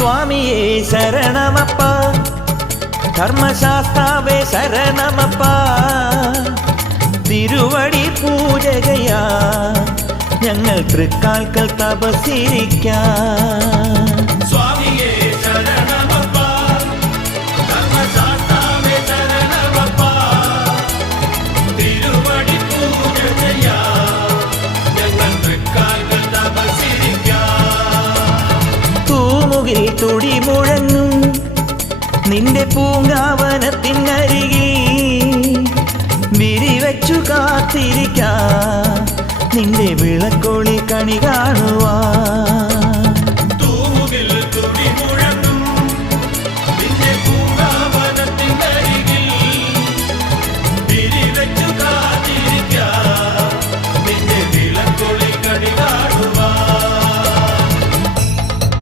സ്വാമിയേ ശരണമപ്പ. ധർമ്മശാസ്താവേ ശരണമപ്പ. തിരുവടി പൂജകയാ. ഞങ്ങൾ തൃക്കാൽക്കൽ തപസിരിക്കാം തൂമുകിൽ തുടി മുഴങ്ങും. നിന്റെ പൂങ്കാവനത്തിനരികിൽ വിരിവച്ചു കാത്തിരിക്കാം. നിന്റെ വിളക്കോളി കണി കാണുവാൻ